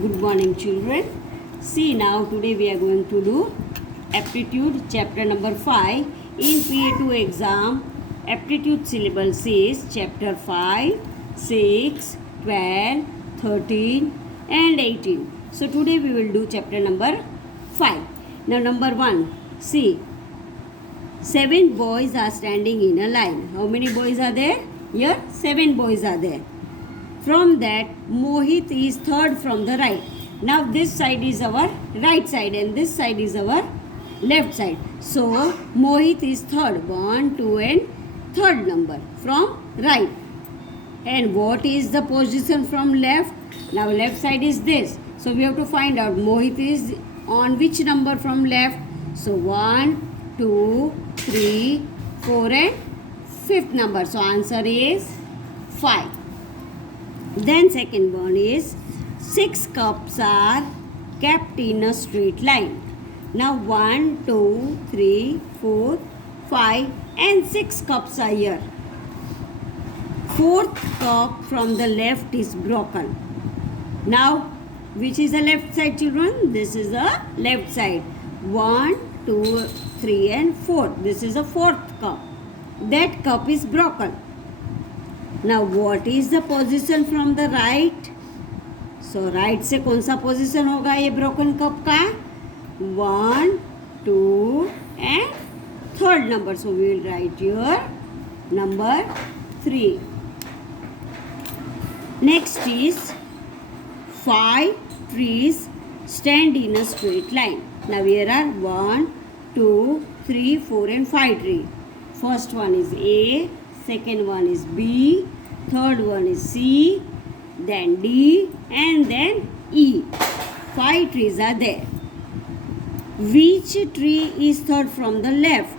Good morning, children. See, now today we are going to do aptitude chapter number 5 in PA2 exam. Aptitude syllabus is chapter 5, 6, 12, 13 and 18. So today we will do chapter number 5. Now number 1. See, 7 boys are standing in a line. How many boys are there? Here 7 boys are there. From that, Mohit is third from the right. Now this side is our right side and this side is our left side. So Mohit is third. 1, 2 and third number from right. And what is the position from left? Now left side is this. So we have to find out Mohit is on which number from left. So 1, 2, 3, 4 and fifth number. So answer is 5. Then second one is 6 cups are kept in a straight line. Now 1, 2, 3, 4, 5 and 6 cups are here. Fourth cup from the left is broken. Now which is the left side, children? This is the left side. 1, 2, 3 and 4. This is the fourth cup. That cup is broken. Now what is the position from the right? So right से कौन सा position होगा ये broken cup का? 1, 2 and third number. So we will write here number 3. Next is 5 trees stand in a straight line. Now here are 1, 2, 3, 4 and 5 trees. First one is A, second one is B, third one is C, then D and then E. 5 trees are there. Which tree is third from the left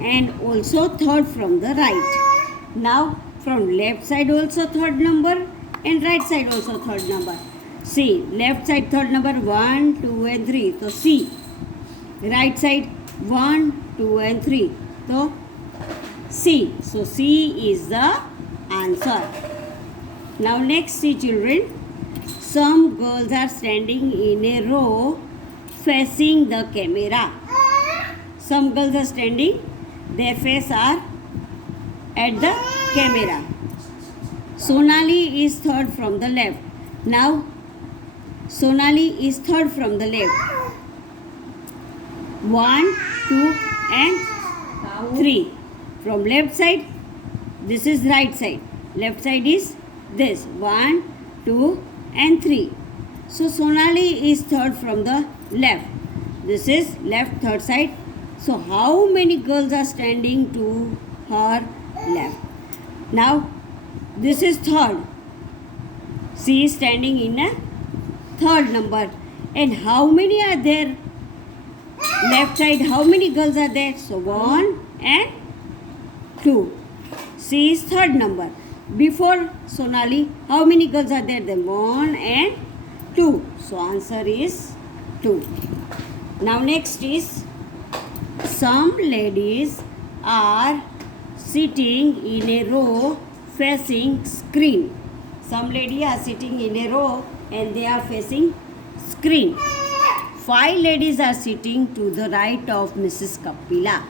and also third from the right? Now from left side also third number and right side also third number. See, left side third number 1, 2 and 3. So C. Right side 1, 2 and 3. So C. So C is the answer. Now next see, children. Some girls are standing in a row facing the camera. Some girls are standing. Their face are at the camera. Sonali is third from the left. Now Sonali is third from the left. 1, 2 and 3. From left side, this is right side. Left side is this 1, 2 and 3. So Sonali is third from the left. This is left third side. So how many girls are standing to her left? Now this is third. She is standing in a third number. And how many are there? Left side, how many girls are there? So 1 and 2. C is third number. Before Sonali, how many girls are there? Then 1 and 2. So answer is 2. Now next is some ladies are sitting in a row facing screen. Some ladies are sitting in a row and they are facing screen. 5 ladies are sitting to the right of Mrs. Kapila.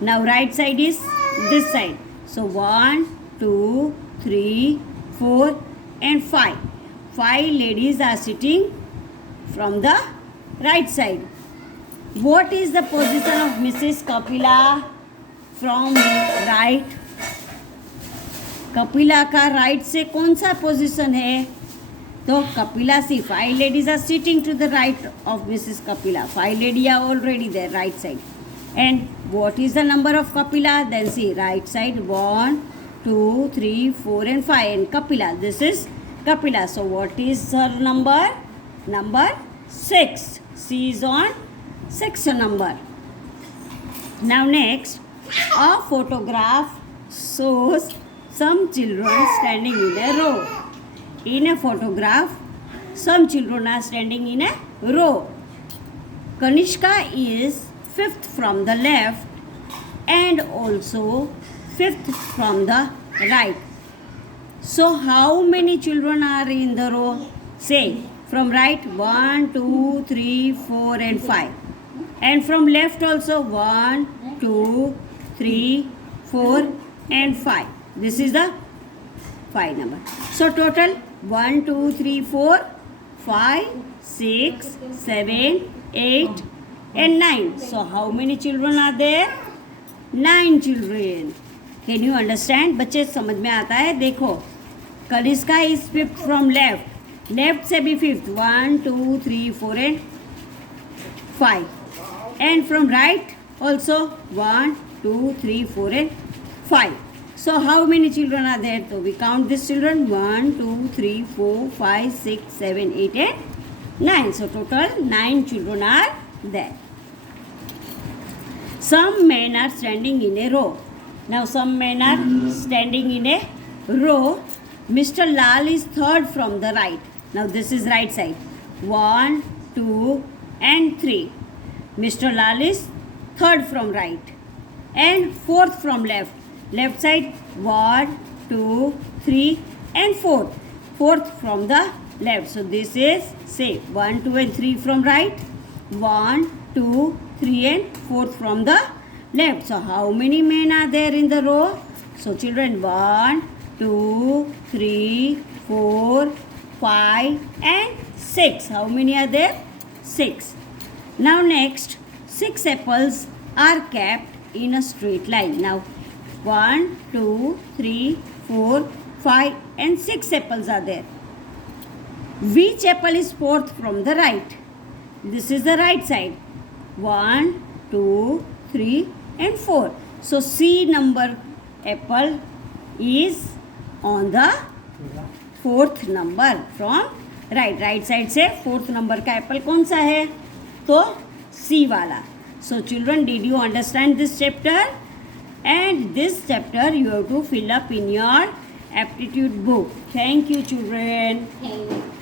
Now right side is this side. So 1, 2, 3, 4 and 5. 5 ladies are sitting from the right side. What is the position of Mrs. Kapila from right? Kapila का right से कौन सा position है? तो कपिला सी 5 ladies are sitting to the right of Mrs. Kapila. 5 ladies are already there, right side. And what is the number of Kapila? Then see, right side 1, 2, 3, 4 and 5. And Kapila, this is Kapila. So what is her number? Number 6. She is on 6th number. Now next, a photograph shows some children standing in a row. In a photograph, some children are standing in a row. Kanishka is 5th from the left and also 5th from the right. So how many children are in the row? Say, From right, 1, 2, 3, 4 and 5. And from left also 1, 2, 3, 4 and 5. This is the 5 number. So total 1, 2, 3, 4, 5, 6, 7, 8 and 9. So how many children are there? 9 children. Can you understand? बच्चे समझ में आता है? देखो Kanishka is fifth from left, left से भी fifth, 1, 2, 3, 4 and 5. And from right also 1, 2, 3, 4 and 5. So how many children are there? So we count these children, 1, 2, 3, 4, 5, 6, 7, 8 and 9. So total 9 children are there. Some men are standing in a row. Now some men are standing in a row. Mr. Lal is third from the right. Now this is right side. 1, 2 and 3. Mr. Lal is third from right and fourth from left. Left side 1, 2, 3 and 4. Fourth from the left. So this is, say, 1, 2 and 3 from right. 1, 2, 3 and 4 from the left. So how many men are there in the row? So children, 1, 2, 3, 4, 5 and 6. How many are there? 6. Now next, 6 apples are kept in a straight line. Now 1, 2, 3, 4, 5 and 6 apples are there. Which apple is fourth from the right? This is the right side. 1, 2, 3 and 4. So C number apple is on the fourth number from right. Right side से fourth number का apple कौन सा है? तो C वाला. So children, did you understand this chapter? And this chapter you have to fill up in your aptitude book. Thank you children. Thank you.